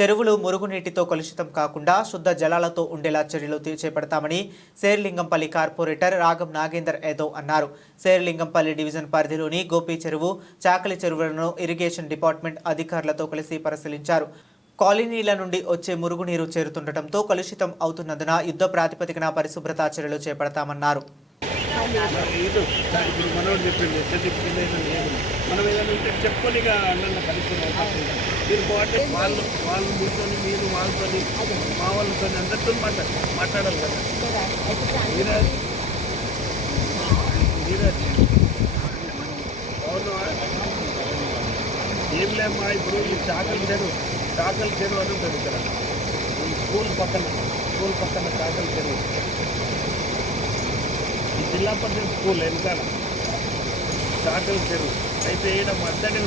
చెరువులు మురుగునీటితో కలుషితం కాకుండా శుద్ధ జలాలతో ఉండేలా చర్యలు చేపడతామని శేర్లింగంపల్లి కార్పొరేటర్ రాగం నాగేందర్ యాదవ్ అన్నారు. శేర్లింగంపల్లి డివిజన్ పరిధిలోని గోపి చెరువు, చాకలి చెరువులను ఇరిగేషన్ డిపార్ట్మెంట్ అధికారులతో కలిసి పరిశీలించారు. కాలనీల నుండి వచ్చే మురుగునీరు చేరుతుండటంతో కలుషితం అవుతున్నందున యుద్ధ ప్రాతిపదికన పరిశుభ్రత చర్యలు చేపడతామన్నారు. మనం ఏదైనా ఉంటే చెప్పుకోనిగా అన్న పరిస్థితి మీరు పోతే వాళ్ళు మీతో మీరు వాళ్ళతో మా వాళ్ళతో అందరితో మాట్లాడాలి కదా. అవును ఏం లేమ్మా, ఇప్పుడు ఈ చాకలి చెరువు అని ఉంటుంది ఇక్కడ స్కూల్ పక్కన చాకలి చెరువు, ఈ జిల్లా పరిషత్ స్కూల్ వెనకాల చాకలి చెరువు అయితే ఈయన మద్దడి